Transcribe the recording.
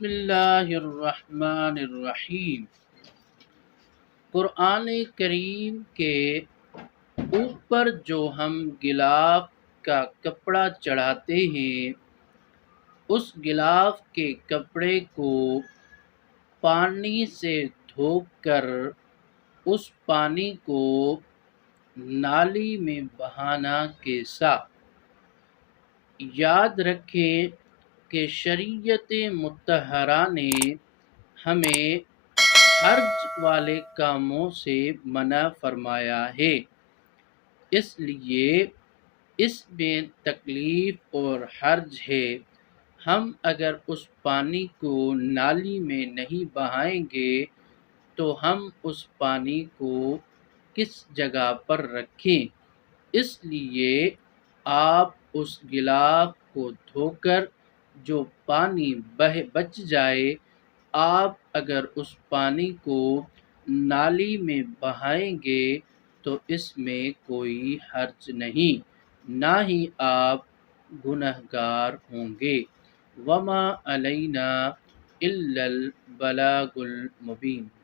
بسم اللہ الرحمن الرحیم۔ قرآن کریم کے اوپر جو ہم غلاف کا کپڑا چڑھاتے ہیں، اس غلاف کے کپڑے کو پانی سے دھو کر اس پانی کو نالی میں بہانا کے ساتھ یاد رکھیں کہ شریعت مطہرہ نے ہمیں حرج والے کاموں سے منع فرمایا ہے، اس لیے اس میں تکلیف اور حرج ہے۔ ہم اگر اس پانی کو نالی میں نہیں بہائیں گے تو ہم اس پانی کو کس جگہ پر رکھیں؟ اس لیے آپ اس غلاف کو دھو کر جو پانی بچ جائے، آپ اگر اس پانی کو نالی میں بہائیں گے تو اس میں کوئی حرج نہیں، نہ ہی آپ گنہگار ہوں گے۔ وما علینا الا البلاغ المبین۔